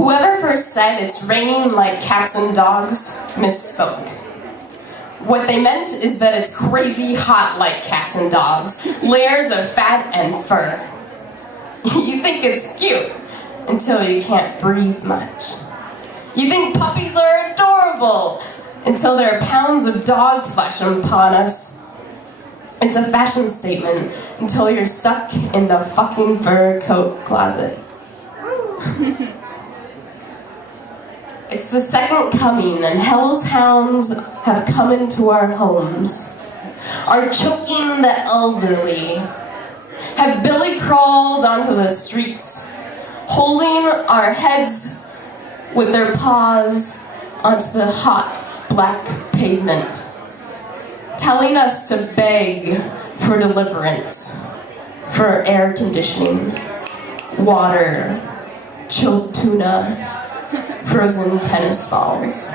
Whoever first said it's raining like cats and dogs misspoke. What they meant is that it's crazy hot like cats and dogs, layers of fat and fur. You think it's cute until you can't breathe much. You think puppies are adorable until there are pounds of dog flesh upon us. It's a fashion statement until you're stuck in the fucking fur coat closet. It's the second coming, and hell's hounds have come into our homes, are choking the elderly, have billy crawled onto the streets, holding our heads with their paws onto the hot black pavement, telling us to beg for deliverance, for air conditioning, water, chilled tuna, frozen tennis balls.